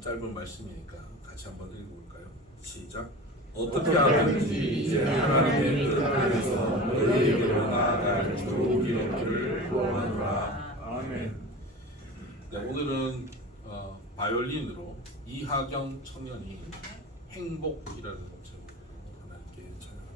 짧은 말씀이니까 같이 한번 읽어볼까요? 시작. 어떻게 하든지 이제 하나님의 뜻 안에서 너희에게로 나아갈 좋은 길 얻기를 구하노라. 아멘. 네, 오늘은 바이올린으로 이하경 청년이 행복이라는 제목으로 하나님께 찬양합니다.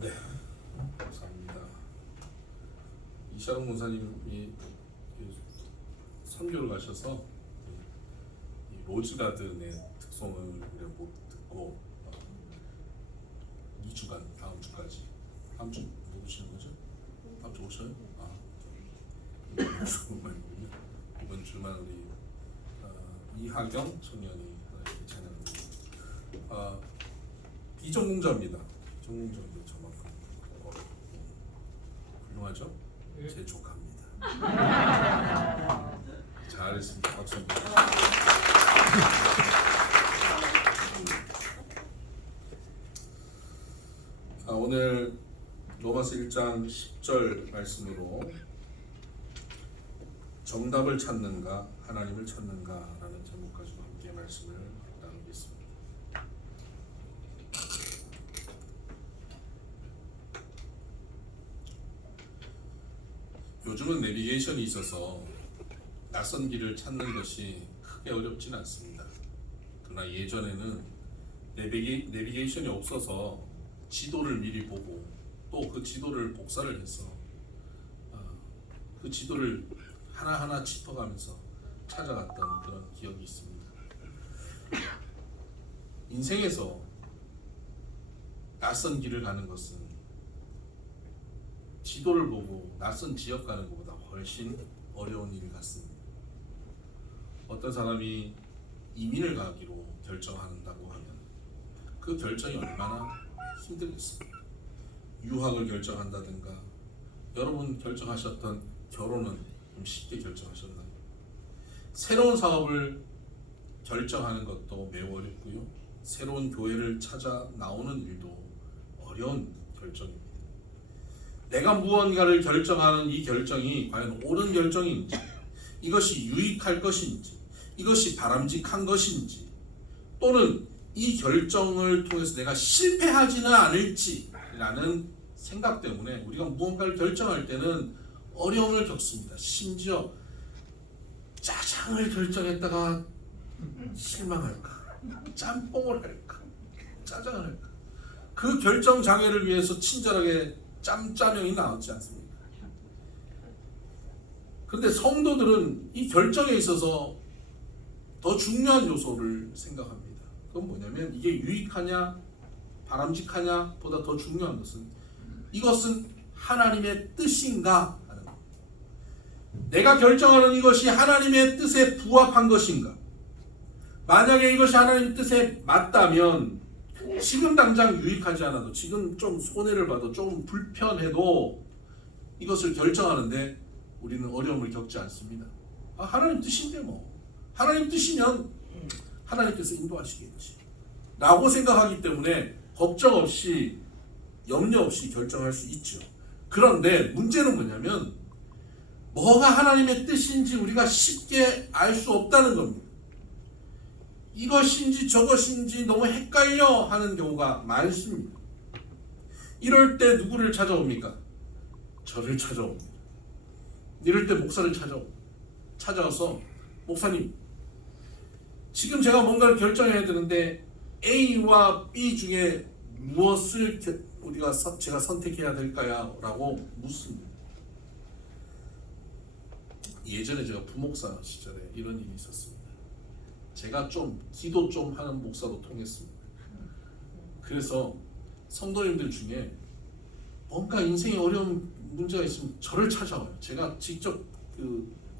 네, 감사합니다. 이샤론 목사님이 선교를 가셔서 이 로즈 가든의 특성을 못 듣고 2주간 다음 주까지 다음 주 오시는 거죠? 다음 주 오셔요? 이번 주말이군요. 이번 주만 우리 이하경 청년이 찬양합니다. 비전공자입니다. 비전공자인데 저만큼 훌륭하죠? 제 조카입니다. 잘했습니다. 박수 한번 주세요. 오늘 로마서 1장 10절 말씀으로 정답을 찾는가 하나님을 찾는가 라는 제목 가지고 함께 말씀을 나누겠습니다. 요즘은 내비게이션이 있어서 낯선 길을 찾는 것이 크게 어렵진 않습니다. 그러나 예전에는 내비게이션이 없어서 지도를 미리 보고 또 그 지도를 복사를 해서 그 지도를 하나하나 짚어가면서 찾아갔던 그런 기억이 있습니다. 인생에서 낯선 길을 가는 것은 지도를 보고 낯선 지역 가는 것보다 훨씬 어려운 일 같습니다. 어떤 사람이 이민을 가기로 결정한다고 하면 그 결정이 얼마나 힘들겠습니까? 유학을 결정한다든가, 여러분 결정하셨던 결혼은 좀 쉽게 결정하셨나요? 새로운 사업을 결정하는 것도 매우 어렵고요. 새로운 교회를 찾아 나오는 일도 어려운 결정입니다. 내가 무언가를 결정하는 이 결정이 과연 옳은 결정인지, 이것이 유익할 것인지, 이것이 바람직한 것인지, 또는 이 결정을 통해서 내가 실패하지는 않을지라는 생각 때문에 우리가 무언가를 결정할 때는 어려움을 겪습니다. 심지어 짜장을 결정했다가 실망할까, 짬뽕을 할까, 짜장을 할까, 그 결정 장애를 위해서 친절하게 짬짜명이 나왔지 않습니까? 그런데 성도들은 이 결정에 있어서 더 중요한 요소를 생각합니다. 그건 뭐냐면 이게 유익하냐 바람직하냐 보다 더 중요한 것은 이것은 하나님의 뜻인가 하는 것. 내가 결정하는 이것이 하나님의 뜻에 부합한 것인가. 만약에 이것이 하나님 뜻에 맞다면 지금 당장 유익하지 않아도, 지금 좀 손해를 봐도, 좀 불편해도 이것을 결정하는데 우리는 어려움을 겪지 않습니다. 하나님 뜻인데 뭐, 하나님 뜻이면 하나님께서 인도하시겠지 라고 생각하기 때문에 걱정 없이, 염려 없이 결정할 수 있죠. 그런데 문제는 뭐냐면 뭐가 하나님의 뜻인지 우리가 쉽게 알 수 없다는 겁니다. 이것인지 저것인지 너무 헷갈려 하는 경우가 많습니다. 이럴 때 누구를 찾아옵니까? 저를 찾아옵니다. 이럴 때 목사를 찾아와서 목사님, 지금 제가 뭔가를 결정해야 되는데 A와 B 중에 무엇을 제가 선택해야 될까요? 라고 묻습니다. 예전에 제가 부목사 시절에 이런 일이 있었습니다. 제가 좀 기도 좀 하는 목사로 통했습니다. 그래서 성도님들 중에 뭔가 인생에 어려운 문제가 있으면 저를 찾아와요. 제가 직접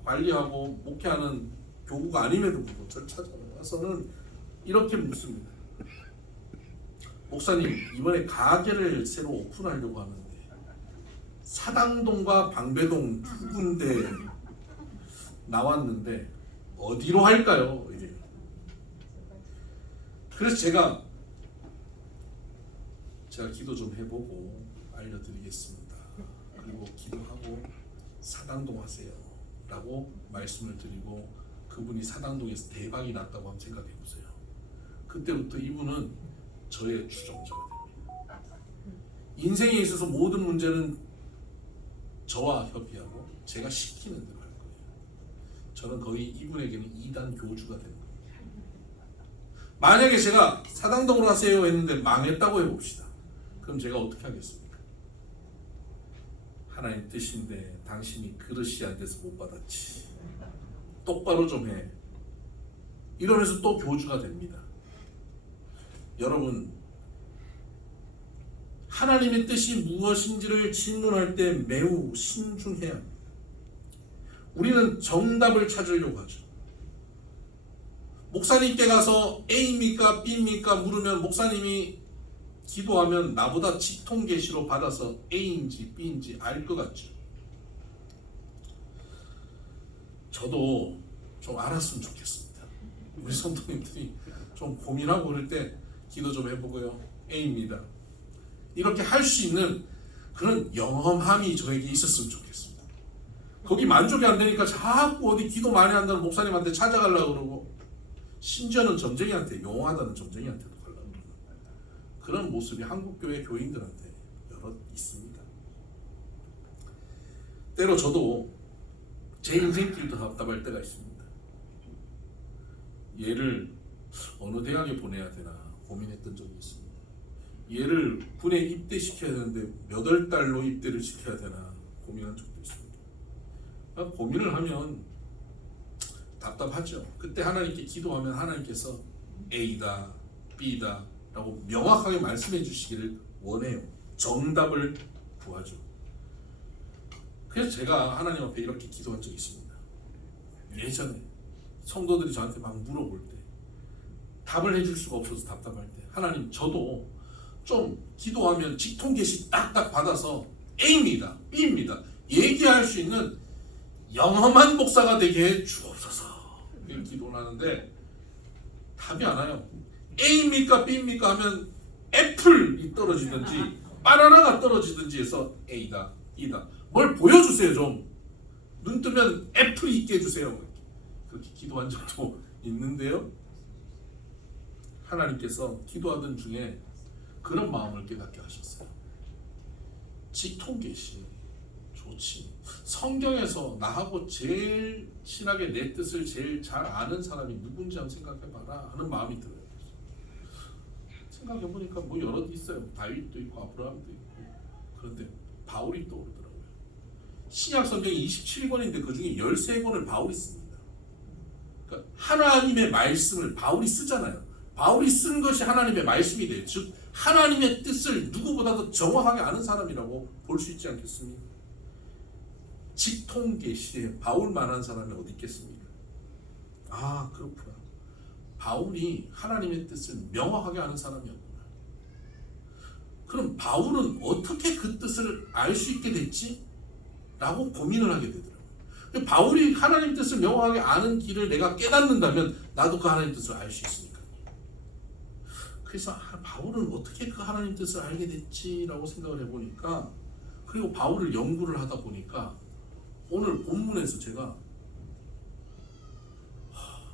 관리하고 목회하는 교구가 아님에도 불구하고 저를 찾아와서는 이렇게 묻습니다. 목사님, 이번에 가게를 새로 오픈하려고 하는데 사당동과 방배동 두 군데 나왔는데 어디로 할까요? 이래요. 그래서 제가 기도 좀 해보고 알려드리겠습니다. 그리고 기도하고 사당동 하세요 라고 말씀을 드리고, 그분이 사당동에서 대박이 났다고 한번 생각해 보세요. 그때부터 이분은 저의 추종자가 됩니다. 인생에 있어서 모든 문제는 저와 협의하고 제가 시키는 대로 할 거예요. 저는 거의 이분에게는 2단 교주가 되는 겁니다. 만약에 제가 사당동으로 하세요 했는데 망했다고 해봅시다. 그럼 제가 어떻게 하겠습니까? 하나님 뜻인데 당신이 그릇이 안 돼서 못 받았지, 똑바로 좀 해, 이러면서 또 교주가 됩니다. 여러분, 하나님의 뜻이 무엇인지를 질문할 때 매우 신중해야 합니다. 우리는 정답을 찾으려고 하죠. 목사님께 가서 A입니까 B입니까 물으면 목사님이 기도하면 나보다 직통 계시로 받아서 A인지 B인지 알 것 같죠. 저도 좀 알았으면 좋겠습니다. 우리 성도님들이 좀 고민하고 그럴 때 기도 좀 해보고요, A입니다, 이렇게 할 수 있는 그런 영험함이 저에게 있었으면 좋겠습니다. 거기 만족이 안 되니까 자꾸 어디 기도 많이 한다는 목사님한테 찾아가려고 그러고, 심지어는 점쟁이한테, 용하다는 점쟁이한테도 가려고 그러는 그런 모습이 한국교회 교인들한테 여럿 있습니다. 때로 저도 제 인생길도 답답할 때가 있습니다. 얘를 어느 대학에 보내야 되나 고민했던 적이 있습니다. 얘를 군에 입대시켜야 되는데 몇 월 달로 입대를 시켜야 되나 고민한 적도 있습니다. 고민을 하면 답답하죠. 그때 하나님께 기도하면 하나님께서 A다, B다 라고 명확하게 말씀해 주시기를 원해요. 정답을 구하죠. 그래서 제가 하나님 앞에 이렇게 기도한 적이 있습니다. 예전에 성도들이 저한테 막 물어볼 때 답을 해줄 수가 없어서 답답할 때 하나님, 저도 좀 기도하면 직통 계시 딱딱 받아서 A입니다, B입니다 얘기할 수 있는 영험한 목사가 되게 해 주옵소서 이렇게 기도를 하는데 답이 안 와요. A입니까 B입니까 하면 애플이 떨어지든지 바나나가 떨어지든지 해서 A다, B다. 뭘 보여주세요. 좀 눈 뜨면 애플이 있게 해주세요. 그렇게 기도한 적도 있는데요, 하나님께서 기도하던 중에 그런 마음을 깨닫게 하셨어요. 직통계시 좋지. 성경에서 나하고 제일 친하게 내 뜻을 제일 잘 아는 사람이 누군지 한번 생각해봐라 하는 마음이 들어요. 생각해보니까 뭐 여러 있어요. 다윗도 있고 아브라함도 있고. 그런데 바울이 떠오르더라고요. 신약 성경이 27권인데 그 중에 13권을 바울이 씁니다. 그러니까 하나님의 말씀을 바울이 쓰잖아요. 바울이 쓴 것이 하나님의 말씀이 돼요. 즉 하나님의 뜻을 누구보다도 정확하게 아는 사람이라고 볼 수 있지 않겠습니까? 직통계시에 바울만한 사람이 어디 있겠습니까? 아, 그렇구나. 바울이 하나님의 뜻을 명확하게 아는 사람이었구나. 그럼 바울은 어떻게 그 뜻을 알 수 있게 됐지? 라고 고민을 하게 되더라고요. 바울이 하나님 뜻을 명확하게 아는 길을 내가 깨닫는다면 나도 그 하나님 뜻을 알 수 있으니까. 그래서 바울은 어떻게 그 하나님 뜻을 알게 됐지라고 생각을 해보니까, 그리고 바울을 연구를 하다 보니까 오늘 본문에서 제가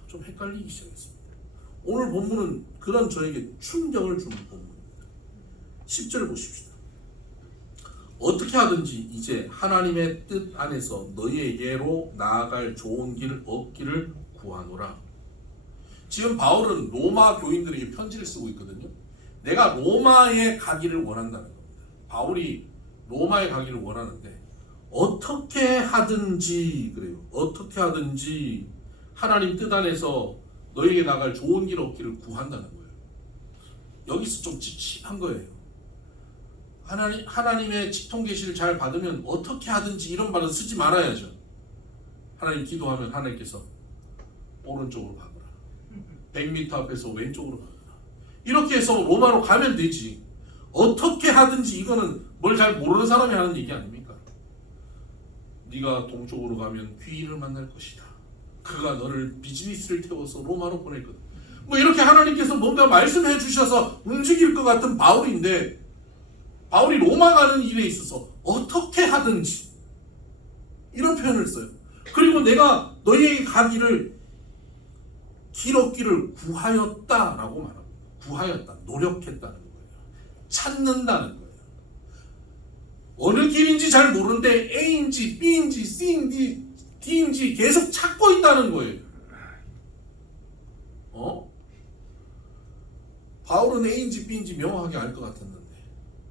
좀 헷갈리기 시작했습니다. 오늘 본문은 그런 저에게 충격을 주는 본문입니다. 10절 보십시다. 어떻게 하든지 이제 하나님의 뜻 안에서 너희에게로 나아갈 좋은 길을 얻기를 구하노라. 지금 바울은 로마 교인들에게 편지를 쓰고 있거든요. 내가 로마에 가기를 원한다는 겁니다. 바울이 로마에 가기를 원하는데 어떻게 하든지 그래요. 어떻게 하든지 하나님 뜻 안에서 너에게 나갈 좋은 길 얻기를 구한다는 거예요. 여기서 좀 찝찝한 거예요. 하나님의 직통계시를 잘 받으면 어떻게 하든지 이런 말은 쓰지 말아야죠. 하나님 기도하면 하나님께서 오른쪽으로 가거라, 100m 앞에서 왼쪽으로 가거라, 이렇게 해서 로마로 가면 되지. 어떻게 하든지 이거는 뭘 잘 모르는 사람이 하는 얘기 아닙니까? 네가 동쪽으로 가면 귀인을 만날 것이다. 그가 너를 비즈니스를 태워서 로마로 보낼 거다. 뭐 이렇게 하나님께서 뭔가 말씀해 주셔서 움직일 것 같은 바울인데, 바울이 로마 가는 일에 있어서 어떻게 하든지 이런 표현을 써요. 그리고 내가 너희에게 가기를 길 얻기를 구하였다라고 말합니다. 구하였다, 노력했다는 거예요. 찾는다는 거예요. 어느 길인지 잘 모르는데 A인지 B인지 C인지 D인지 계속 찾고 있다는 거예요. 바울은 A인지 B인지 명확하게 알 것 같았는데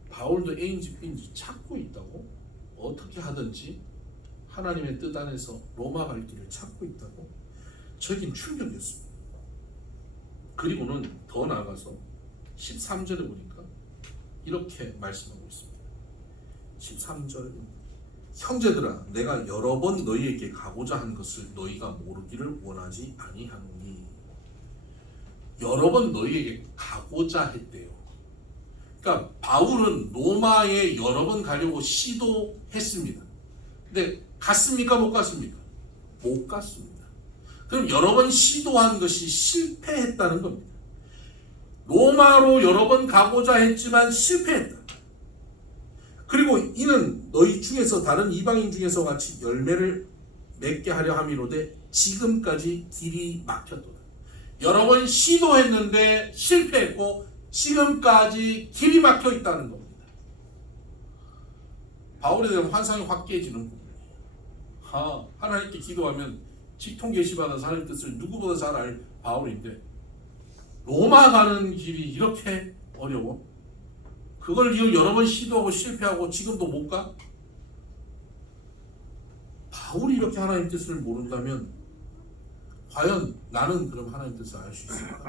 바울도 A인지 B인지 찾고 있다고? 어떻게 하든지 하나님의 뜻 안에서 로마 갈 길을 찾고 있다고? 저긴 충격이었습니다. 그리고는 더 나아가서 13절에 보니까 이렇게 말씀하고 있습니다. 13절, 형제들아 내가 여러 번 너희에게 가고자 한 것을 너희가 모르기를 원하지 아니하노니. 여러 번 너희에게 가고자 했대요. 그러니까 바울은 로마에 여러 번 가려고 시도했습니다. 근데 갔습니까? 못 갔습니까? 못 갔습니다. 그럼 여러 번 시도한 것이 실패했다는 겁니다. 로마로 여러 번 가고자 했지만 실패했다. 그리고 이는 너희 중에서 다른 이방인 중에서 같이 열매를 맺게 하려 함이로되 지금까지 길이 막혔도다. 여러 번 시도했는데 실패했고 지금까지 길이 막혀 있다는 겁니다. 바울에 대한 환상이 확 깨지는 부분이에요. 하나님께 기도하면 직통 계시받아서 하나님 뜻을 누구보다 잘 알 바울인데 로마 가는 길이 이렇게 어려워? 그걸 여러 번 시도하고 실패하고 지금도 못 가? 바울이 이렇게 하나님 뜻을 모른다면 과연 나는 그럼 하나님 뜻을 알 수 있을까?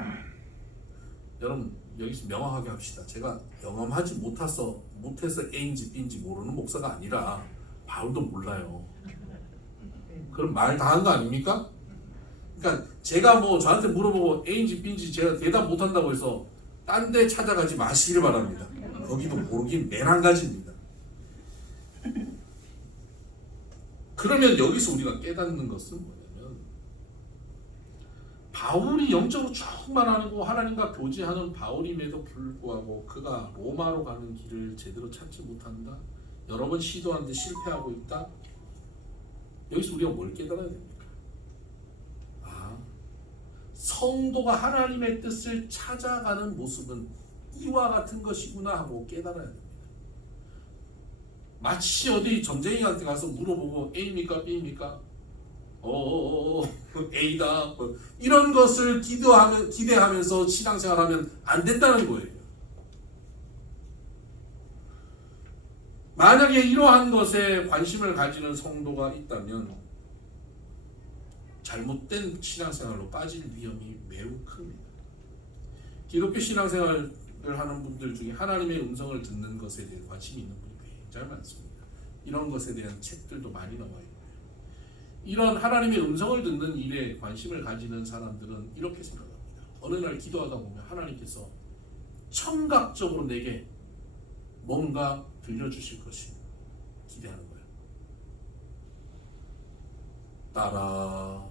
여러분 여기서 명확하게 합시다. 제가 경험하지 못해서 A인지 B인지 모르는 목사가 아니라 바울도 몰라요. 그럼 말 다 한 거 아닙니까? 그러니까 제가 뭐 저한테 물어보고 A인지 B인지 제가 대답 못한다고 해서 딴 데 찾아가지 마시길 바랍니다. 거기도 모르긴 맨 한 가지입니다. 그러면 여기서 우리가 깨닫는 것은 뭐냐면 바울이 영적으로 충만하고 하나님과 교제하는 바울임에도 불구하고 그가 로마로 가는 길을 제대로 찾지 못한다. 여러 번 시도하는데 실패하고 있다. 여기서 우리가 뭘 깨달아야 됩니까? 성도가 하나님의 뜻을 찾아가는 모습은 이와 같은 것이구나 하고 깨달아야 됩니다. 마치 어디 점쟁이한테 가서 물어보고 A입니까 B입니까? A다. 이런 것을 기대하면서 신앙생활하면 안 된다는 거예요. 만약에 이러한 것에 관심을 가지는 성도가 있다면 잘못된 신앙생활로 빠질 위험이 매우 큽니다. 기독교 신앙생활을 하는 분들 중에 하나님의 음성을 듣는 것에 대해 관심이 있는 분이 굉장히 많습니다. 이런 것에 대한 책들도 많이 나와 있고요. 이런 하나님의 음성을 듣는 일에 관심을 가지는 사람들은 이렇게 생각합니다. 어느 날 기도하다 보면 하나님께서 청각적으로 내게 뭔가 들려주실 것이 기대하는 거예요. 따라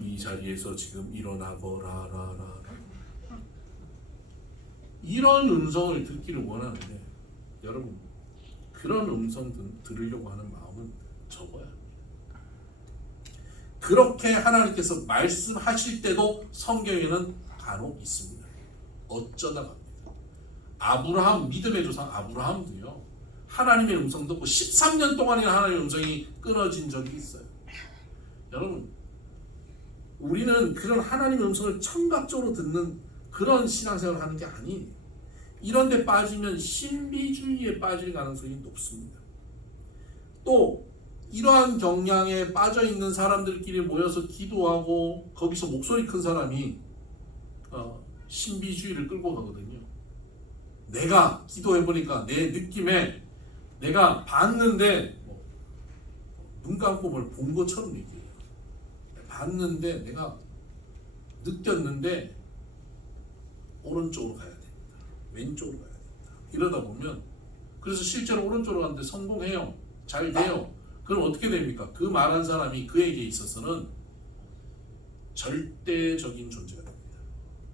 이 자리에서 지금 일어나거라. 이런 음성을 듣기를 원하는데 여러분 그런 음성 들으려고 하는 마음은 접어야 합니다. 그렇게 하나님께서 말씀하실 때도 성경에는 간혹 있습니다. 어쩌다 갑니다. 아브라함 믿음의 조상 아브라함도요. 하나님의 음성 듣고 13년 동안이나 하나님의 음성이 끊어진 적이 있어요. 여러분 우리는 그런 하나님의 음성을 청각적으로 듣는 그런 신앙생활을 하는 게 아니에요. 이런 데 빠지면 신비주의에 빠질 가능성이 높습니다. 또 이러한 경향에 빠져 있는 사람들끼리 모여서 기도하고 거기서 목소리 큰 사람이 신비주의를 끌고 가거든요. 내가 기도해보니까 내 느낌에 내가 봤는데 눈 감고 뭘 본 것처럼 얘기해요. 봤는데 내가 느꼈는데 오른쪽으로 가야 됩니다. 왼쪽으로 가야 됩니다. 이러다 보면 그래서 실제로 오른쪽으로 가는데 성공해요. 잘 돼요. 그럼 어떻게 됩니까? 그 말한 사람이 그에게 있어서는 절대적인 존재가 됩니다.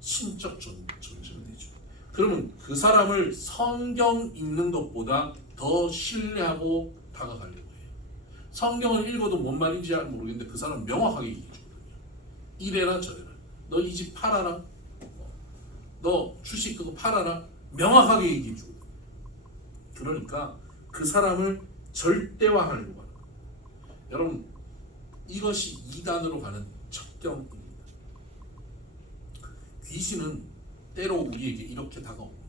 신적 존재가 되죠. 그러면 그 사람을 성경 읽는 것보다 더 신뢰하고 다가가려고 해요. 성경을 읽어도 뭔 말인지 잘 모르겠는데 그 사람은 명확하게 얘기해주거든요. 이래라 저래라. 너 이 집 팔아라. 너 주식 그거 팔아라. 명확하게 얘기해주거든요. 그러니까 그 사람을 절대화하려고 하는 거예요. 여러분 이것이 이단으로 가는 첩경입니다. 귀신은 때로 우리에게 이렇게 다가옵니다.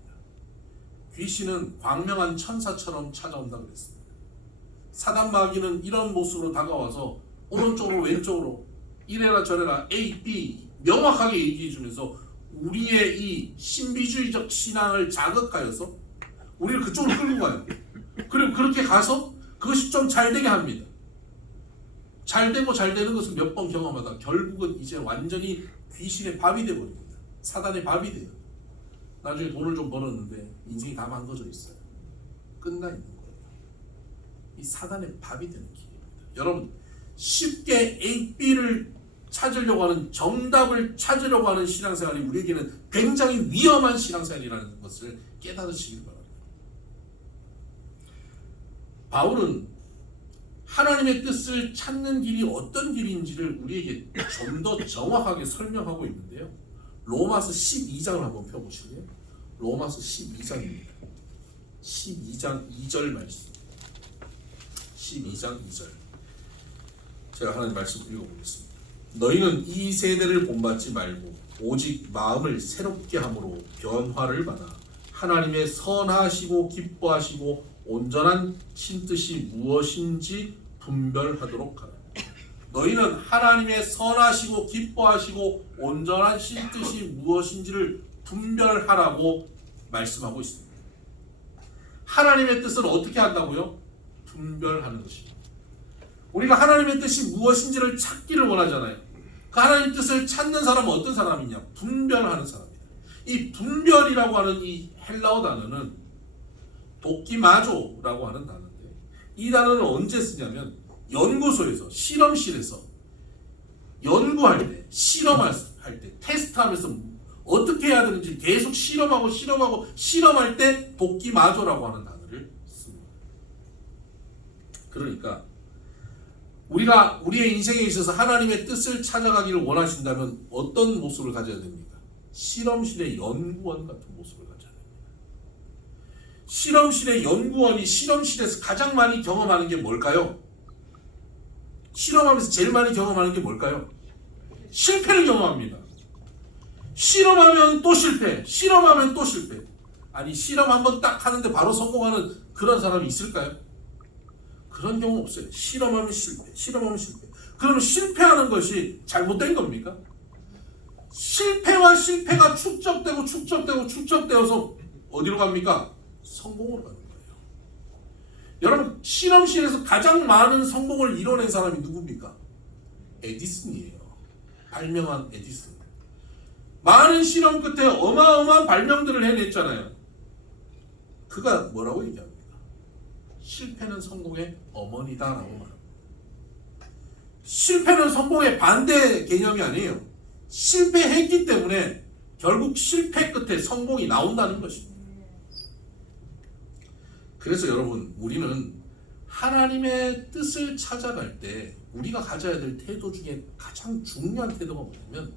귀신은 광명한 천사처럼 찾아온다 그랬습니다. 사단 마귀는 이런 모습으로 다가와서 오른쪽으로 왼쪽으로 이래라 저래라 A, B 명확하게 얘기해 주면서 우리의 이 신비주의적 신앙을 자극하여서 우리를 그쪽으로 끌고 가요. 그리고 그렇게 가서 그것이 좀 잘 되게 합니다. 잘 되고 잘 되는 것은 몇 번 경험하다 결국은 이제 완전히 귀신의 밥이 되어버립니다. 사단의 밥이 돼요. 나중에 돈을 좀 벌었는데 인생이 다 망가져 있어요. 끝나 있는 거예요. 이 사단의 밥이 되는 길입니다. 여러분 쉽게 A, B를 찾으려고 하는 정답을 찾으려고 하는 신앙생활이 우리에게는 굉장히 위험한 신앙생활이라는 것을 깨달으시길 바랍니다. 바울은 하나님의 뜻을 찾는 길이 어떤 길인지를 우리에게 좀 더 정확하게 설명하고 있는데요. 로마서 12장을 한번 펴보실래요? 로마서 12장입니다. 12장 2절 말씀. 12장 2절. 제가 하나님 말씀 읽어보겠습니다. 너희는 이 세대를 본받지 말고 오직 마음을 새롭게 함으로 변화를 받아 하나님의 선하시고 기뻐하시고 온전한 신뜻이 무엇인지 분별하도록 하라. 너희는 하나님의 선하시고 기뻐하시고 온전한 신뜻이 무엇인지를 분별하라고 말씀하고 있습니다. 하나님의 뜻을 어떻게 한다고요? 분별하는 것입니다. 우리가 하나님의 뜻이 무엇인지를 찾기를 원하잖아요. 그 하나님의 뜻을 찾는 사람은 어떤 사람이냐? 분별하는 사람입니다. 이 분별이라고 하는 이 헬라어 단어는 도키마조라고 하는 단어인데, 이 단어는 언제 쓰냐면 연구소에서, 실험실에서 연구할 때, 실험할 때, 테스트하면서 어떻게 해야 되는지 계속 실험할 때 도끼마조라고 하는 단어를 씁니다. 그러니까 우리가 우리의 인생에 있어서 하나님의 뜻을 찾아가기를 원하신다면 어떤 모습을 가져야 됩니까? 실험실의 연구원 같은 모습을 가져야 됩니다. 실험실의 연구원이 실험실에서 가장 많이 경험하는 게 뭘까요? 실험하면서 제일 많이 경험하는 게 뭘까요? 실패를 경험합니다. 실험하면 또 실패, 실험하면 또 실패. 아니, 실험 한번 딱 하는데 바로 성공하는 그런 사람이 있을까요? 그런 경우 없어요. 실험하면 실패, 실험하면 실패. 그러면 실패하는 것이 잘못된 겁니까? 실패와 실패가 축적되어서 어디로 갑니까? 성공으로 가는 거예요. 여러분, 실험실에서 가장 많은 성공을 이뤄낸 사람이 누굽니까? 에디슨이에요. 발명한 에디슨. 많은 실험 끝에 어마어마한 발명들을 해냈잖아요. 그가 뭐라고 얘기합니까? 실패는 성공의 어머니다라고 말합니다. 실패는 성공의 반대 개념이 아니에요. 실패했기 때문에 결국 실패 끝에 성공이 나온다는 것입니다. 그래서 여러분, 우리는 하나님의 뜻을 찾아갈 때 우리가 가져야 될 태도 중에 가장 중요한 태도가 뭐냐면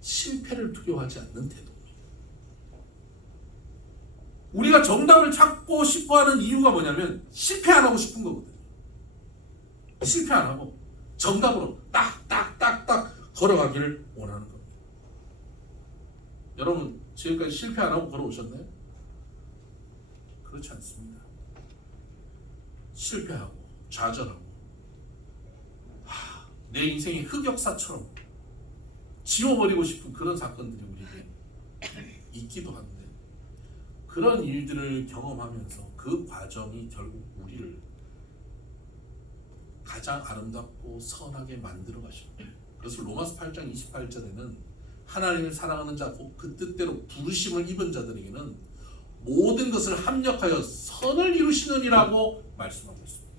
실패를 두려워하지 않는 태도입니다. 우리가 정답을 찾고 싶어하는 이유가 뭐냐면 실패 안 하고 싶은 거거든요. 실패 안 하고 정답으로 딱딱딱딱 걸어가기를 원하는 겁니다. 여러분, 지금까지 실패 안 하고 걸어오셨나요? 그렇지 않습니다. 실패하고 좌절하고 내 인생의 흑역사처럼 지워버리고 싶은 그런 사건들이 우리에게 있기도 한데, 그런 일들을 경험하면서 그 과정이 결국 우리를 가장 아름답고 선하게 만들어 가십니다. 그래서 로마서 8장 28절에는 하나님을 사랑하는 자, 곧 그 뜻대로 부르심을 입은 자들에게는 모든 것을 합력하여 선을 이루시느니라고 말씀하고 있습니다.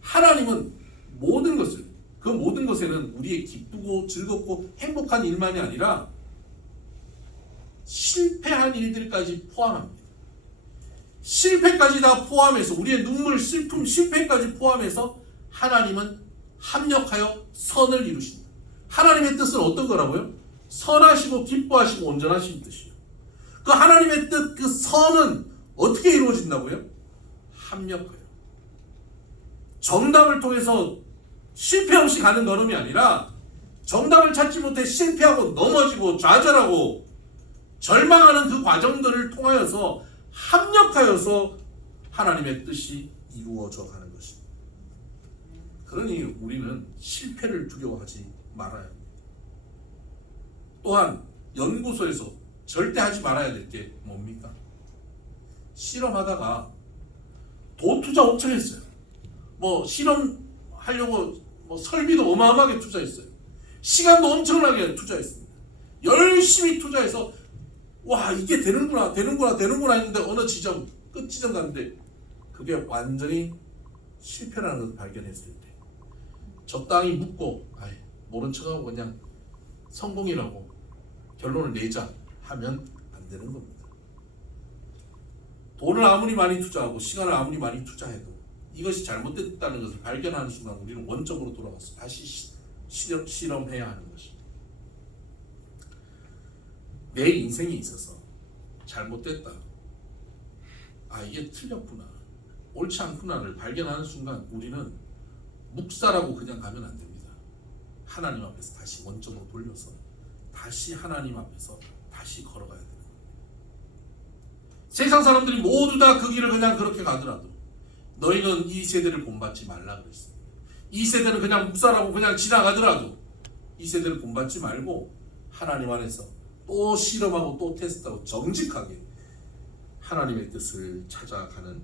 하나님은 모든 것을, 그 모든 것에는 우리의 기쁘고 즐겁고 행복한 일만이 아니라 실패한 일들까지 포함합니다. 실패까지 다 포함해서, 우리의 눈물, 슬픔, 실패까지 포함해서 하나님은 합력하여 선을 이루신다. 하나님의 뜻은 어떤 거라고요? 선하시고 기뻐하시고 온전하신 뜻이요. 그 하나님의 뜻, 그 선은 어떻게 이루어진다고요? 합력하여. 정답을 통해서 실패 없이 가는 걸음이 아니라 정답을 찾지 못해 실패하고 넘어지고 좌절하고 절망하는 그 과정들을 통하여서 합력하여서 하나님의 뜻이 이루어져 가는 것입니다. 그러니 우리는 실패를 두려워하지 말아야 합니다. 또한 연구소에서 절대 하지 말아야 될 게 뭡니까? 실험하다가 돈 투자 엄청 했어요. 실험하려고 설비도 어마어마하게 투자했어요. 시간도 엄청나게 투자했습니다. 열심히 투자해서 와, 이게 되는구나 했는데 어느 지점, 끝 지점 갔는데 그게 완전히 실패라는 것을 발견했을 때 적당히 묻고 모른 척하고 그냥 성공이라고 결론을 내자 하면 안 되는 겁니다. 돈을 아무리 많이 투자하고 시간을 아무리 많이 투자해도 이것이 잘못됐다는 것을 발견하는 순간 우리는 원점으로 돌아가서 다시 실험해야 하는 것입니다. 내 인생에 있어서 잘못됐다, 이게 틀렸구나, 옳지 않구나를 발견하는 순간 우리는 묵사라고 그냥 가면 안 됩니다. 하나님 앞에서 다시 원점으로 돌려서 다시 하나님 앞에서 다시 걸어가야 돼요. 세상 사람들이 모두 다 그 길을 그냥 그렇게 가더라도 너희는 이 세대를 본받지 말라 그랬습니다. 이 세대는 그냥 묵사라고 그냥 지나가더라도 이 세대를 본받지 말고 하나님 안에서 또 실험하고 또 테스트하고 정직하게 하나님의 뜻을 찾아가는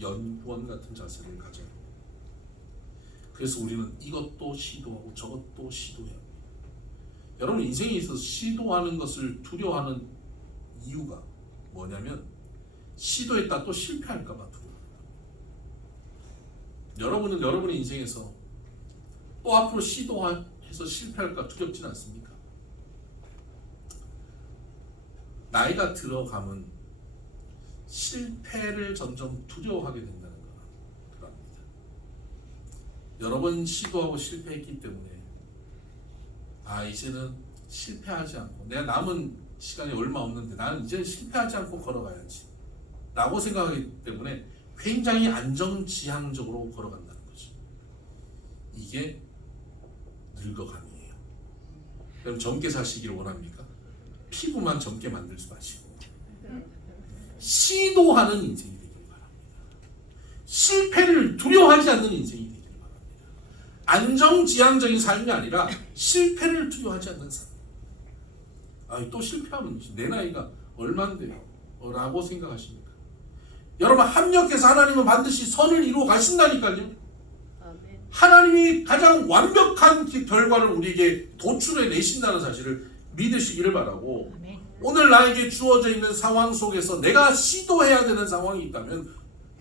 연구원 같은 자세를 가져야 합니다. 그래서 우리는 이것도 시도하고 저것도 시도해야 합니다. 여러분 인생에 있어서 시도하는 것을 두려워하는 이유가 뭐냐면 시도했다 또 실패할까 봐 두려워합니다. 여러분은 여러분의 인생에서 또 앞으로 시도해서 실패할까 두렵진 않습니까? 나이가 들어가면 실패를 점점 두려워하게 된다는 거랍니다. 여러 번 시도하고 실패했기 때문에 이제는 실패하지 않고 내가 남은 시간이 얼마 없는데 나는 이제는 실패하지 않고 걸어가야지 라고 생각하기 때문에 굉장히 안정지향적으로 걸어간다는 거죠. 이게 늙어감이에요. 그럼 젊게 사시길 원합니까? 피부만 젊게 만들지 마시고 시도하는 인생이 되길 바랍니다. 실패를 두려워하지 않는 인생이 되길 바랍니다. 안정지향적인 삶이 아니라 실패를 두려워하지 않는 삶. 또 실패하면 내 나이가 얼만데요? 라고 생각하십니까? 여러분 합력해서 하나님은 반드시 선을 이루어 가신다니까요. 하나님이 가장 완벽한 결과를 우리에게 도출해 내신다는 사실을 믿으시기를 바라고, 오늘 나에게 주어져 있는 상황 속에서 내가 시도해야 되는 상황이 있다면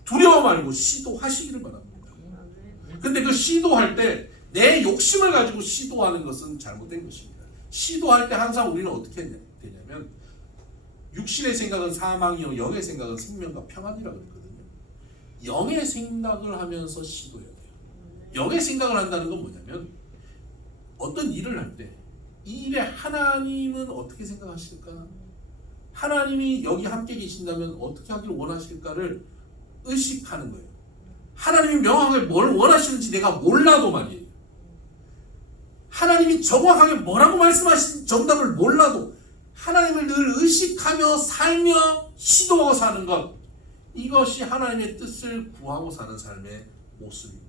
두려워 말고 시도하시기를 바랍니다. 근데 그 시도할 때 내 욕심을 가지고 시도하는 것은 잘못된 것입니다. 시도할 때 항상 우리는 어떻게 되냐면 육신의 생각은 사망이요 영의 생각은 생명과 평안이라고 그랬거든요. 영의 생각을 하면서 시도해야 돼요. 영의 생각을 한다는 건 뭐냐면 어떤 일을 할 때 이 일에 하나님은 어떻게 생각하실까? 하나님이 여기 함께 계신다면 어떻게 하기를 원하실까를 의식하는 거예요. 하나님이 명확하게 뭘 원하시는지 내가 몰라도 말이에요. 하나님이 정확하게 뭐라고 말씀하신 정답을 몰라도 하나님을 늘 의식하며 살며 시도하고 사는 것, 이것이 하나님의 뜻을 구하고 사는 삶의 모습입니다.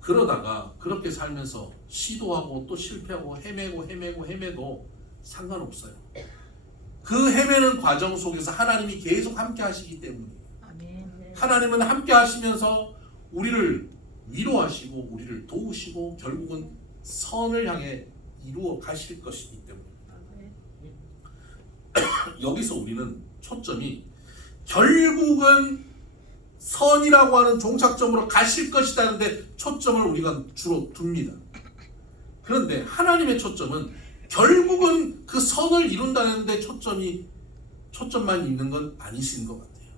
그러다가 그렇게 살면서 시도하고 또 실패하고 헤매도 상관없어요. 그 헤매는 과정 속에서 하나님이 계속 함께 하시기 때문이에요. 하나님은 함께 하시면서 우리를 위로하시고 우리를 도우시고 결국은 선을 향해 이루어 가실 것이기 때문입니다. 여기서 우리는 초점이 결국은 선이라고 하는 종착점으로 가실 것이라는데 초점을 우리가 주로 둡니다. 그런데 하나님의 초점은 결국은 그 선을 이룬다는데 초점만 있는 건 아니신 것 같아요.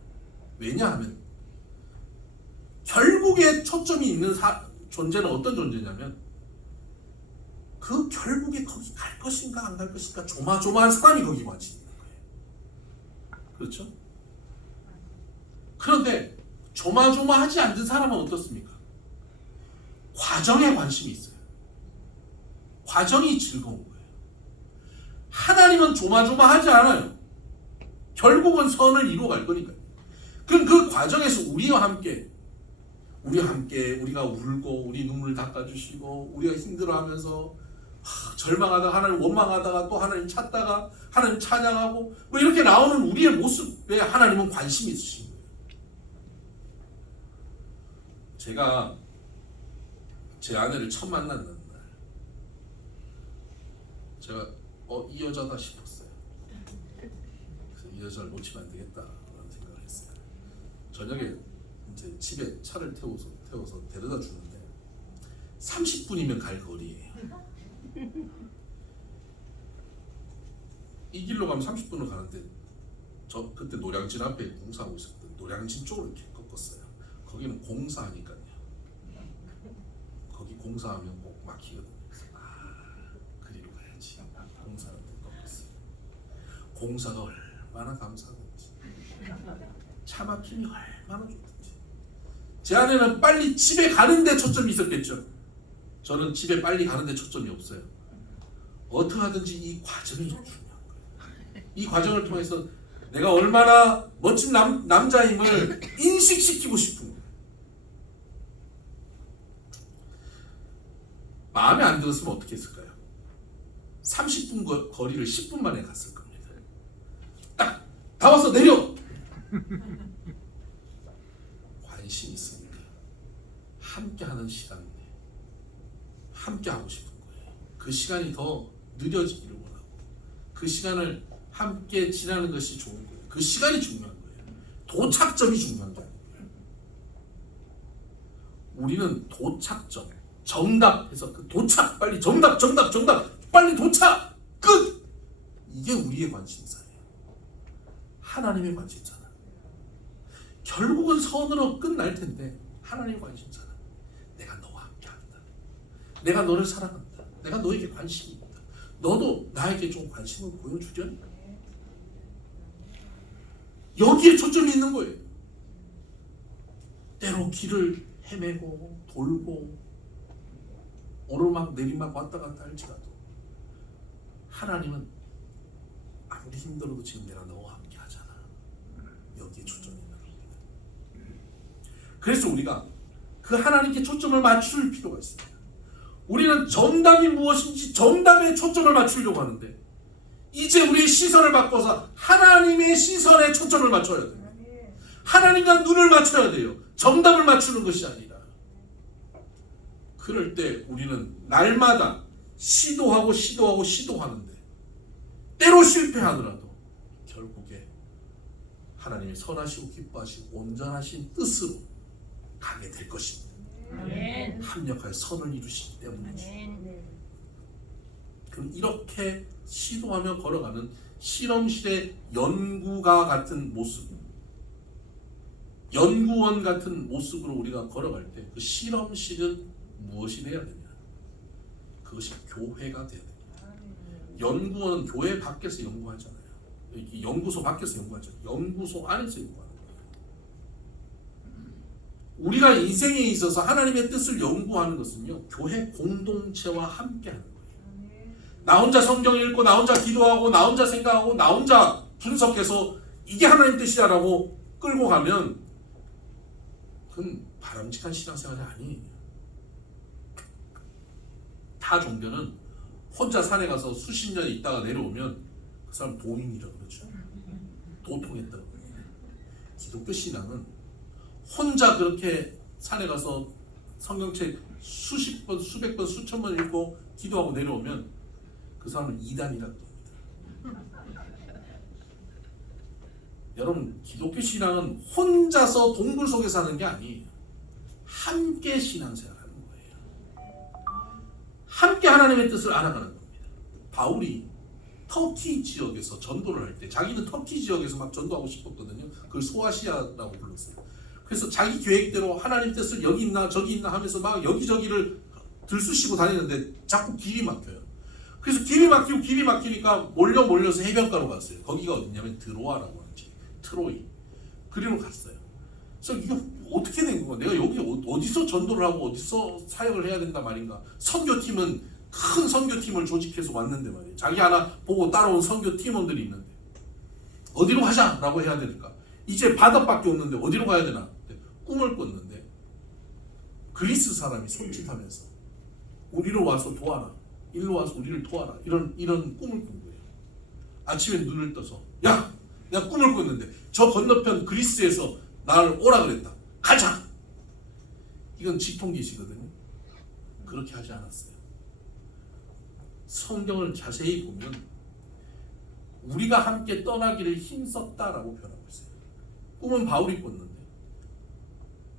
왜냐하면 결국에 초점이 있는 존재는 어떤 존재냐면 그 결국에 거기 갈 것인가 안 갈 것인가 조마조마한 사람이 거기 관심이 있는 거예요. 그렇죠? 그런데 조마조마하지 않는 사람은 어떻습니까? 과정에 관심이 있어요. 과정이 즐거운 거예요. 하나님은 조마조마하지 않아요. 결국은 선을 이루어갈 거니까요. 그럼 그 과정에서 우리가 울고 우리 눈물 닦아주시고 우리가 힘들어하면서 절망하다가 하나님 원망하다가 또 하나님 찾다가 하나님 찬양하고 뭐 이렇게 나오는 우리의 모습에 하나님은 관심이 있으신 거예요. 제가 제 아내를 처음 만난 날 제가 이 여자다 싶었어요. 그래서 이 여자를 놓치면 안 되겠다라는 생각을 했어요. 저녁에 이제 집에 차를 태워서 데려다 주는데 30분이면 갈 거리예요. 이 길로 가면 30분을 가는데 저 그때 노량진 앞에 공사하고 있었거든요. 노량진 쪽으로 이렇게 꺾었어요. 거기는 공사하니까요. 거기 공사하면 꼭 막히거든요. 그리로 가야지. 공사하는데 꺾었어요. 공사가 얼마나 감사하든지 차 막힘이 얼마나 좋든지 제 아내는 빨리 집에 가는데 초점이 있었겠죠. 저는 집에 빨리 가는데 초점이 없어요. 어떻게 하든지 이 과정이 중요한 거예요. 이 과정을 통해서 내가 얼마나 멋진 남자임을 인식시키고 싶은 거예요. 마음에 안 들었으면 어떻게 했을까요? 30분 거리를 10분 만에 갔을 겁니다. 딱! 다 왔어! 내려! 관심이 있으니까 함께하는 시간에 함께하고 싶은 거예요. 그 시간이 더 느려지기를 원하고 그 시간을 함께 지나는 것이 좋은 거예요. 그 시간이 중요한 거예요. 도착점이 중요한 게 아니고요. 우리는 도착점, 정답해서 그 도착, 빨리 정답 빨리 도착, 끝! 이게 우리의 관심사예요. 하나님의 관심사는 결국은 선으로 끝날 텐데 하나님의 관심사는 내가 너와 함께한다. 내가 너를 사랑한다. 내가 너에게 관심이 있다. 너도 나에게 좀 관심을 보여주려니? 여기에 초점이 있는 거예요. 때로 길을 헤매고 돌고 오르막 내리막 왔다 갔다 할지라도 하나님은 아무리 힘들어도 지금 내가 너와 함께 하잖아. 여기에 초점이 있는 겁니다. 그래서 우리가 그 하나님께 초점을 맞출 필요가 있습니다. 우리는 정답이 무엇인지 정답에 초점을 맞추려고 하는데 이제 우리의 시선을 바꿔서 하나님의 시선에 초점을 맞춰야 돼요. 하나님과 눈을 맞춰야 돼요. 정답을 맞추는 것이 아니라. 그럴 때 우리는 날마다 시도하는데 때로 실패하더라도 결국에 하나님의 선하시고 기뻐하시고 온전하신 뜻으로 가게 될 것입니다. 합력하여 선을 이루시기 때문이죠. 그럼 이렇게 시도하며 걸어가는 실험실의 연구가 같은 모습, 연구원 같은 모습으로 우리가 걸어갈 때 그 실험실은 무엇이 되어야 되냐? 그것이 교회가 되어야 됩니다. 연구원은 교회 밖에서 연구하잖아요. 연구소 밖에서 연구하잖아요. 연구소 안에서 연구하는 거예요. 우리가 인생에 있어서 하나님의 뜻을 연구하는 것은요, 교회 공동체와 함께하는 거예요. 나 혼자 성경 읽고 나 혼자 기도하고 나 혼자 생각하고 나 혼자 분석해서 이게 하나님 뜻이다라고 끌고 가면 그건 바람직한 신앙생활이 아니에요. 타 종교는 혼자 산에 가서 수십 년 있다가 내려오면 그 사람 도인이라고 그러죠. 도통했다고. 기독교 신앙은 혼자 그렇게 산에 가서 성경책 수십 번, 수백 번, 수천 번 읽고 기도하고 내려오면 그 사람은 이단이라고 합니다. 여러분, 기독교 신앙은 혼자서 동굴 속에 사는 게 아니에요. 함께 신앙생활하는 거예요. 함께 하나님의 뜻을 알아가는 겁니다. 바울이 터키 지역에서 전도를 할 때 자기는 터키 지역에서 막 전도하고 싶었거든요. 그걸 소아시아라고 불렀어요. 그래서 자기 계획대로 하나님 뜻을 여기 있나 저기 있나 하면서 막 여기저기를 들쑤시고 다니는데 자꾸 길이 막혀요. 그래서 길이 막히니까 몰려서 해변가로 갔어요. 거기가 어디냐면 드로아라고 하는 집, 트로이. 그리로 갔어요. 그래서 이거 어떻게 된 거야? 내가 여기 어디서 전도를 하고 어디서 사역을 해야 된다 말인가? 선교팀은 큰 선교팀을 조직해서 왔는데 말이에요. 자기 하나 보고 따라온 선교팀원들이 있는데 어디로 가자라고 해야 되니까 이제 바닷밖에 없는데 어디로 가야 되나? 꿈을 꿨는데 그리스 사람이 손짓하면서 우리로 와서 도와라, 일로 와서 우리를 도와라, 이런 꿈을 꾼 거예요. 아침에 눈을 떠서 야, 내가 꿈을 꿨는데 저 건너편 그리스에서 나를 오라 그랬다. 가자. 이건 직통기시거든요. 그렇게 하지 않았어요. 성경을 자세히 보면 우리가 함께 떠나기를 힘썼다라고 표현하고 있어요. 꿈은 바울이 꿨는데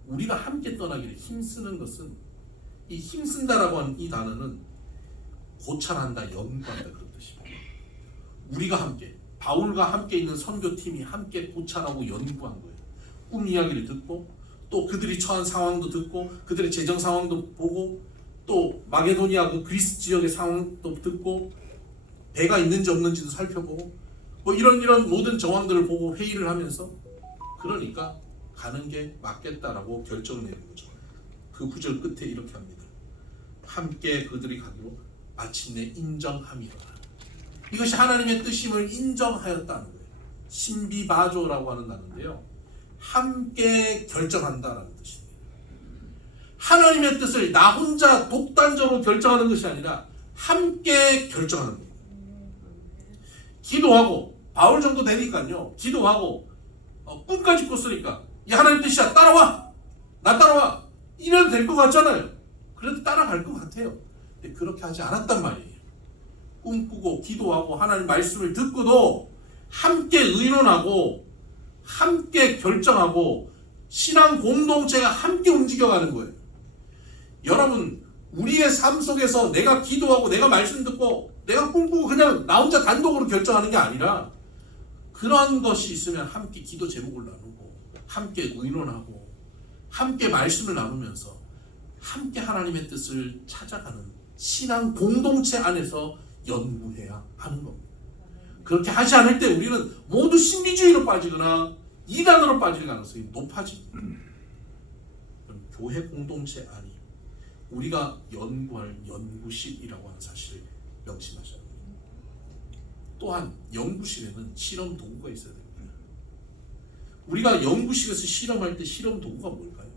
우리가 함께 떠나기를 힘쓰는 것은, 이 힘쓴다라고 하는 이 단어는 고찰한다, 연구한다 그런 뜻입니다. 우리가 함께, 바울과 함께 있는 선교팀이 함께 고찰하고 연구한 거예요. 꿈 이야기를 듣고 또 그들이 처한 상황도 듣고 그들의 재정 상황도 보고 또 마게도니아 그 그리스 지역의 상황도 듣고 배가 있는지 없는지도 살펴보고 뭐 이런 모든 정황들을 보고 회의를 하면서, 그러니까 가는 게 맞겠다라고 결정을 내는 거죠. 그 구절 끝에 이렇게 합니다. 함께 그들이 가기로 마침내 인정함이로라. 이것이 하나님의 뜻임을 인정하였다는 거예요. 신비바조라고 하는 단어인데요, 함께 결정한다라는 뜻입니다. 하나님의 뜻을 나 혼자 독단적으로 결정하는 것이 아니라 함께 결정하는 거예요. 기도하고 바울 정도 되니까요, 기도하고 꿈까지 꿨으니까 이 하나님 뜻이야, 따라와, 나 따라와, 이래도 될 것 같잖아요. 그래도 따라갈 것 같아요. 근데 그렇게 하지 않았단 말이에요. 꿈꾸고 기도하고 하나님 말씀을 듣고도 함께 의논하고 함께 결정하고 신앙 공동체가 함께 움직여가는 거예요. 여러분, 우리의 삶 속에서 내가 기도하고 내가 말씀 듣고 내가 꿈꾸고 그냥 나 혼자 단독으로 결정하는 게 아니라, 그런 것이 있으면 함께 기도 제목을 나누고 함께 의논하고 함께 말씀을 나누면서 함께 하나님의 뜻을 찾아가는 신앙 공동체 안에서 연구해야 하는 겁니다. 그렇게 하지 않을 때 우리는 모두 신비주의로 빠지거나 이단으로 빠질 가능성이 높아집니다. 교회 공동체 안이 우리가 연구할 연구실이라고 하는 사실을 명심하셔야 합니다. 또한 연구실에는 실험 도구가 있어야 됩니다. 우리가 연구실에서 실험할 때 실험 도구가 뭘까요?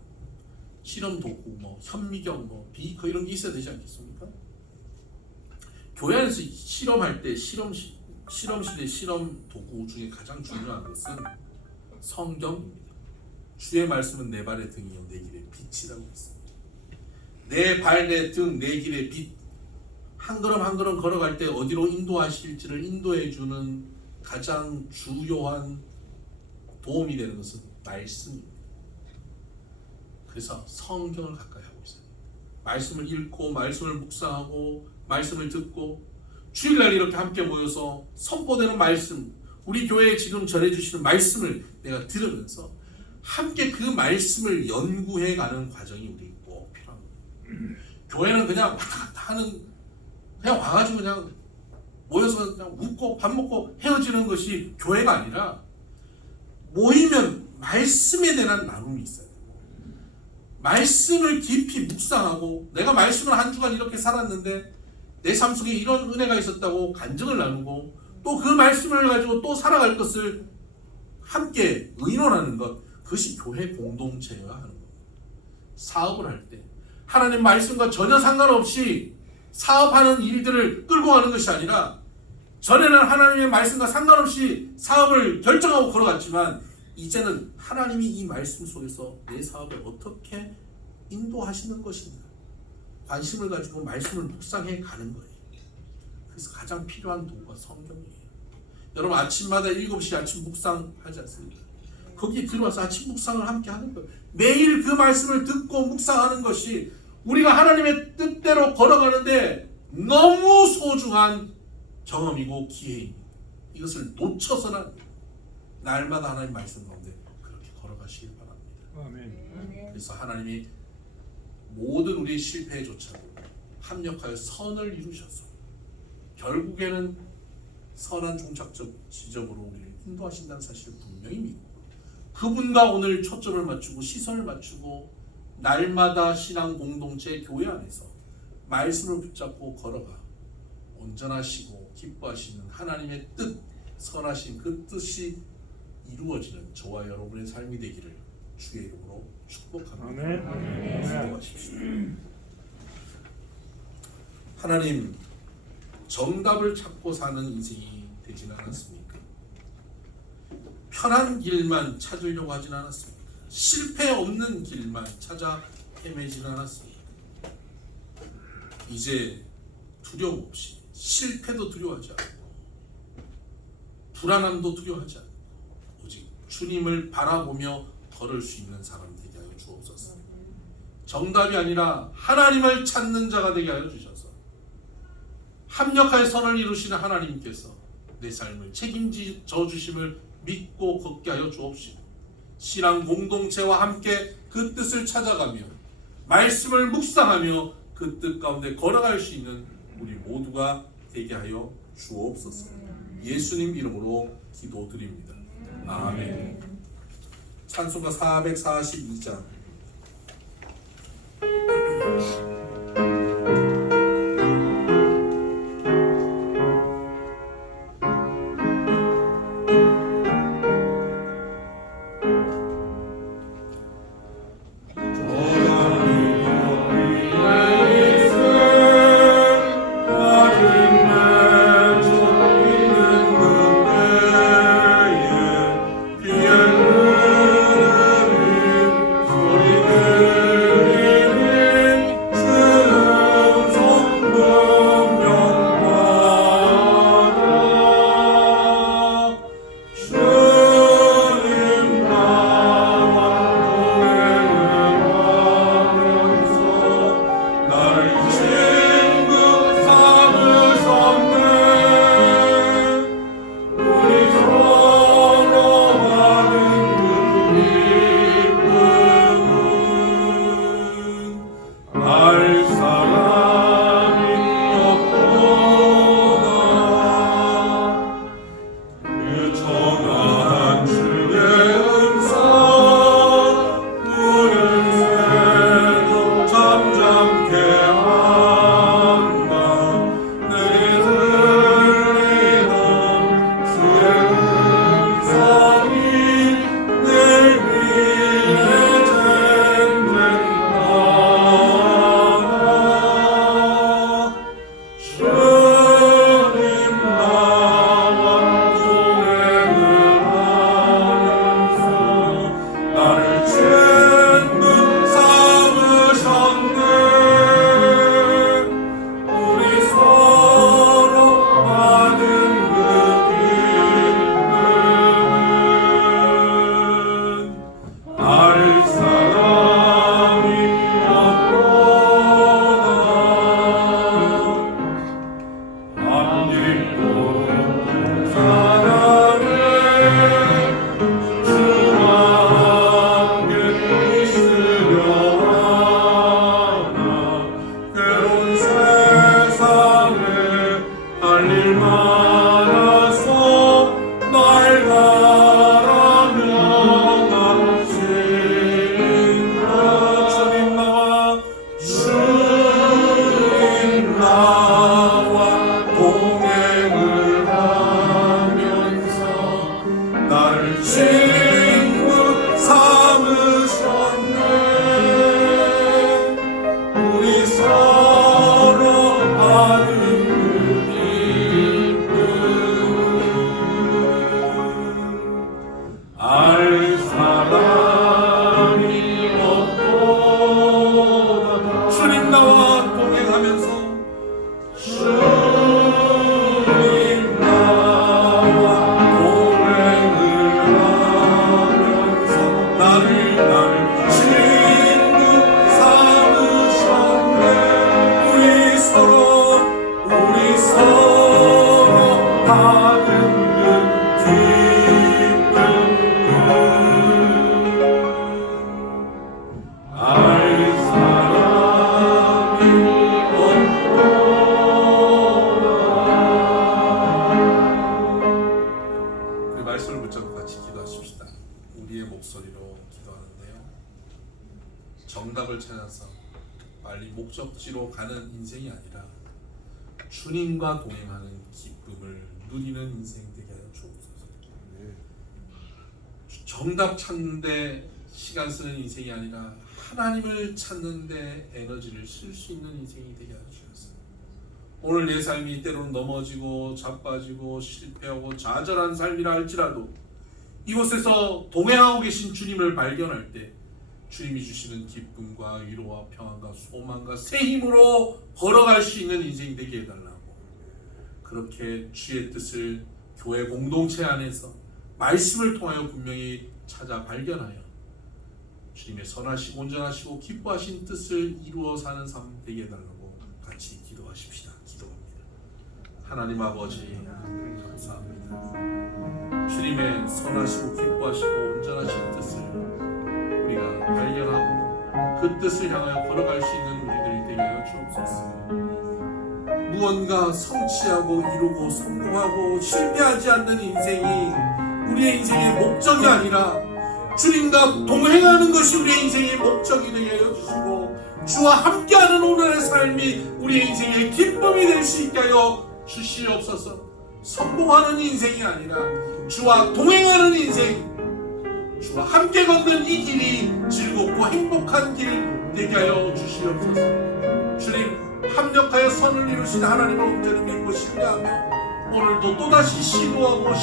실험 도구, 현미경, 비커 이런 게 있어야 되지 않겠습니까? 교회 안에서 실험할 때 실험실의 실험 도구 중에 가장 중요한 것은 성경입니다. 주의 말씀은 내 발의 등이요 내 길의 빛이라고 했습니다. 내 발, 내 등, 내 길의 빛. 한 걸음 한 걸음 걸어갈 때 어디로 인도하실지를 인도해주는 가장 주요한 도움이 되는 것은 말씀입니다. 그래서 성경을 가까이 하고 있어요. 말씀을 읽고 말씀을 묵상하고 말씀을 듣고 주일날 이렇게 함께 모여서 선포되는 말씀, 우리 교회에 지금 전해주시는 말씀을 내가 들으면서 함께 그 말씀을 연구해가는 과정이 우리 꼭 필요합니다. 교회는 그냥 왔다 갔다 하는, 그냥 와가지고 그냥 모여서 그냥 웃고 밥 먹고 헤어지는 것이 교회가 아니라, 모이면 말씀에 대한 나눔이 있어요. 말씀을 깊이 묵상하고 내가 말씀을 한 주간 이렇게 살았는데 내 삶 속에 이런 은혜가 있었다고 간증을 나누고 또 그 말씀을 가지고 또 살아갈 것을 함께 의논하는 것, 그것이 교회 공동체여야 하는 겁니다. 사업을 할 때 하나님 말씀과 전혀 상관없이 사업하는 일들을 끌고 가는 것이 아니라, 전에는 하나님의 말씀과 상관없이 사업을 결정하고 걸어갔지만 이제는 하나님이 이 말씀 속에서 내 사업을 어떻게 인도하시는 것인가 관심을 가지고 말씀을 묵상해 가는 거예요. 그래서 가장 필요한 도구가 성경이에요. 여러분, 아침마다 7시 아침 묵상하지 않습니까? 거기에 들어와서 아침 묵상을 함께 하는 거예요. 매일 그 말씀을 듣고 묵상하는 것이 우리가 하나님의 뜻대로 걸어가는데 너무 소중한 경험이고 기회입니다. 이것을 놓쳐서는 안 돼요. 날마다 하나님 말씀 가운데 그렇게 걸어가시길 바랍니다. 아멘. 그래서 하나님이 모든 우리의 실패조차도 합력하여 선을 이루셔서 결국에는 선한 종착적 지점으로 우리를 인도하신다는 사실을 분명히 믿고, 그분과 오늘 초점을 맞추고 시선을 맞추고 날마다 신앙 공동체 교회 안에서 말씀을 붙잡고 걸어가 온전하시고 기뻐하시는 하나님의 뜻, 선하신 그 뜻이 이루어지는 저와 여러분의 삶이 되기를 주의 이름으로 축복합니다. 아멘. 기도하십시오. 하나님, 정답을 찾고 사는 인생이 되지는 않았습니까? 편한 길만 찾으려고 하진 않았습니까? 실패 없는 길만 찾아 헤매지는 않았습니까? 이제 두려움 없이 실패도 두려워하지 않고 불안함도 두려워하지 않고 오직 주님을 바라보며 걸을 수 있는 사람 되게 하여 주옵소서. 정답이 아니라 하나님을 찾는 자가 되게 하여 주셔서 합력하여 선을 이루시는 하나님께서 내 삶을 책임져 주심을 믿고 걷게 하여 주옵시고, 신앙 공동체와 함께 그 뜻을 찾아가며 말씀을 묵상하며 그 뜻 가운데 걸어갈 수 있는 우리 모두가 되게 하여 주옵소서. 예수님 이름으로 기도드립니다. 아멘. 찬송가 442장. 정답을 찾아서 빨리 목적지로 가는 인생이 아니라 주님과 동행하는 기쁨을 누리는 인생 되게 하여 주옵소서. 정답 찾는데 시간 쓰는 인생이 아니라 하나님을 찾는데 에너지를 쓸 수 있는 인생이 되게 하여 주옵소서. 오늘 내 삶이 때로는 넘어지고 자빠지고 실패하고 좌절한 삶이라 할지라도 이곳에서 동행하고 계신 주님을 발견할 때 주님이 주시는 기쁨과 위로와 평안과 소망과 새 힘으로 걸어갈 수 있는 인생이 되게 해달라고, 그렇게 주의 뜻을 교회 공동체 안에서 말씀을 통하여 분명히 찾아 발견하여 주님의 선하시고 온전하시고 기뻐하신 뜻을 이루어 사는 삶 되게 해달라고 같이 기도하십시다. 기도합니다. 하나님 아버지 감사합니다. 주님의 선하시고 기뻐하시고 온전하신 뜻을 우리가 발견하고 그 뜻을 향하여 걸어갈 수 있는 우리들이 되게 하여 주옵소서. 무언가 성취하고 이루고 성공하고 실패하지 않는 인생이 우리의 인생의 목적이 아니라 주님과 동행하는 것이 우리의 인생의 목적이 되게 하여 주시고 주와 함께하는 오늘의 삶이 우리의 인생의 기쁨이 될 수 있게 하여 주시옵소서. 성공하는 인생이 아니라 주와 동행하는 인생, 주와 함께 걷는 이 길이 즐겁고 행복한 길 되게 하여 주시옵소서. 주님, 합력하여 선을 이루신 하나님을 온전히 믿고 신뢰하며 오늘도 또다시 시도하고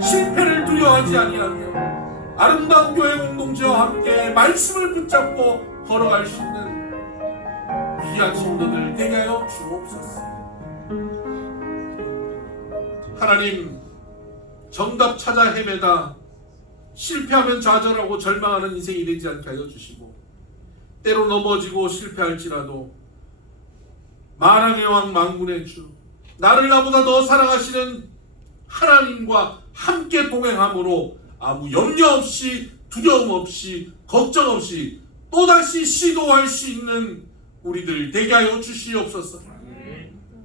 실패를 두려워하지 아니하며 아름다운 교회 공동체와 함께 말씀을 붙잡고 걸어갈 수 있는 귀한 성도들 되게 하여 주옵소서. 하나님, 정답 찾아 헤매다 실패하면 좌절하고 절망하는 인생이 되지 않게 하여 주시고 때로 넘어지고 실패할지라도 만왕의 왕 만군의 주 나를 나보다 더 사랑하시는 하나님과 함께 동행함으로 아무 염려 없이 두려움 없이 걱정 없이 또다시 시도할 수 있는 우리들 되게 하여 주시옵소서.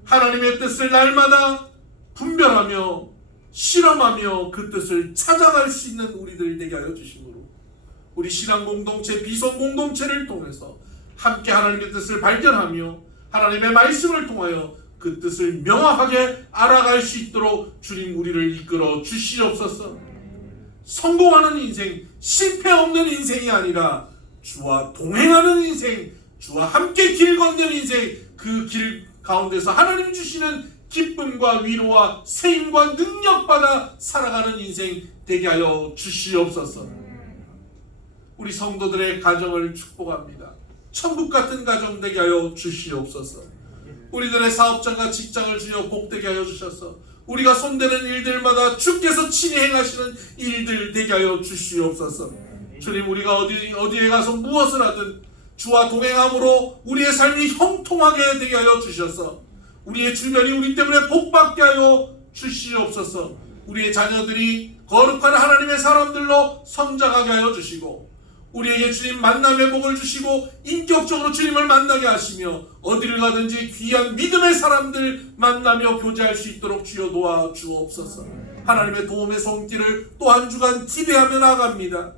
하나님의 뜻을 날마다 분별하며 실험하며 그 뜻을 찾아갈 수 있는 우리들 되게 하여 주시므로 우리 신앙 공동체, 비선 공동체를 통해서 함께 하나님의 뜻을 발견하며 하나님의 말씀을 통하여 그 뜻을 명확하게 알아갈 수 있도록 주님 우리를 이끌어 주시옵소서. 성공하는 인생, 실패 없는 인생이 아니라 주와 동행하는 인생, 주와 함께 길 걷는 인생, 그 길 가운데서 하나님 주시는 기쁨과 위로와 세임과 능력받아 살아가는 인생 되게 하여 주시옵소서. 우리 성도들의 가정을 축복합니다. 천국 같은 가정 되게 하여 주시옵소서. 우리들의 사업장과 직장을 주여 복되게 하여 주셔서 우리가 손대는 일들마다 주께서 친히 행하시는 일들 되게 하여 주시옵소서. 주님, 우리가 어디에 가서 무엇을 하든 주와 동행함으로 우리의 삶이 형통하게 되게 하여 주셔서 우리의 주변이 우리 때문에 복받게 하여 주시옵소서. 우리의 자녀들이 거룩한 하나님의 사람들로 성장하게 하여 주시고 우리에게 주님 만남의 복을 주시고 인격적으로 주님을 만나게 하시며 어디를 가든지 귀한 믿음의 사람들 만나며 교제할 수 있도록 주여 도와주옵소서. 하나님의 도움의 손길을 또 한 주간 기대하며 나갑니다.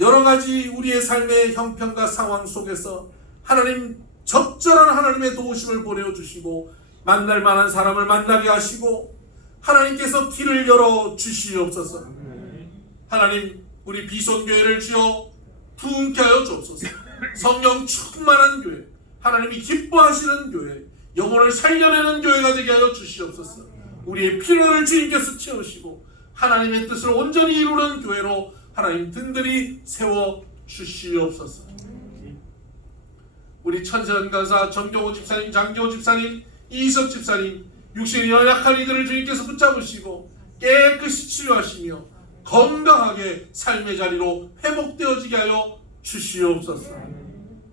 여러 가지 우리의 삶의 형편과 상황 속에서 하나님 적절한 하나님의 도우심을 보내주시고 만날 만한 사람을 만나게 하시고 하나님께서 길을 열어 주시옵소서. 하나님, 우리 비손교회를 주여 부흥케 하여 주옵소서. 성령 충만한 교회, 하나님이 기뻐하시는 교회, 영혼을 살려내는 교회가 되게 하여 주시옵소서. 우리의 필요를 주님께서 채우시고 하나님의 뜻을 온전히 이루는 교회로 하나님 든든히 세워 주시옵소서. 우리 천세연간사 정경호 집사님, 장경호 집사님, 이희석 집사님, 육신이 연약한 이들을 주님께서 붙잡으시고 깨끗이 치유하시며 건강하게 삶의 자리로 회복되어지게 하여 주시옵소서.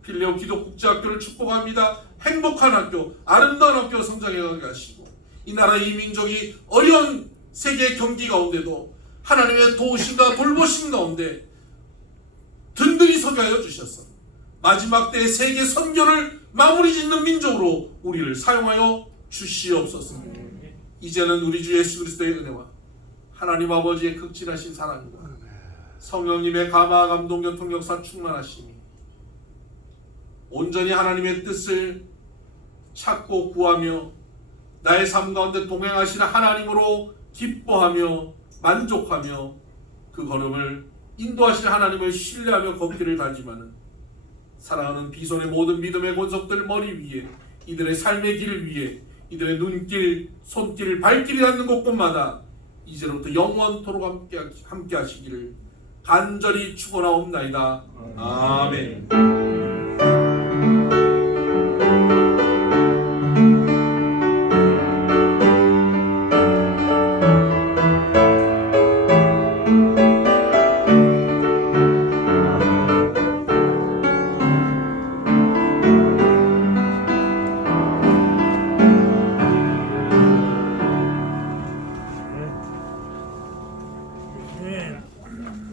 필레오 기독국제학교를 축복합니다. 행복한 학교, 아름다운 학교 성장해가게 하시고 이 나라 이 민족이 어려운 세계 경기 가운데도 하나님의 도우심과 돌보심 가운데 든든히 서게 하여 주셔서 마지막 때의 세계 선교를 마무리 짓는 민족으로 우리를 사용하여 주시옵소서. 이제는 우리 주 예수 그리스도의 은혜와 하나님 아버지의 극진하신 사랑과 성령님의 감화 감동 교통 역사 충만하심이 온전히 하나님의 뜻을 찾고 구하며 나의 삶 가운데 동행하시는 하나님으로 기뻐하며 만족하며 그 걸음을 인도하시는 하나님을 신뢰하며 걷기를 다짐하는 사랑하는 비손의 모든 믿음의 권속들 머리 위에 이들의 삶의 길을 위해 이들의 눈길, 손길, 발길이 닿는 곳곳마다 이제로부터 영원토록 함께 하시기를 간절히 축원하옵나이다. 아멘.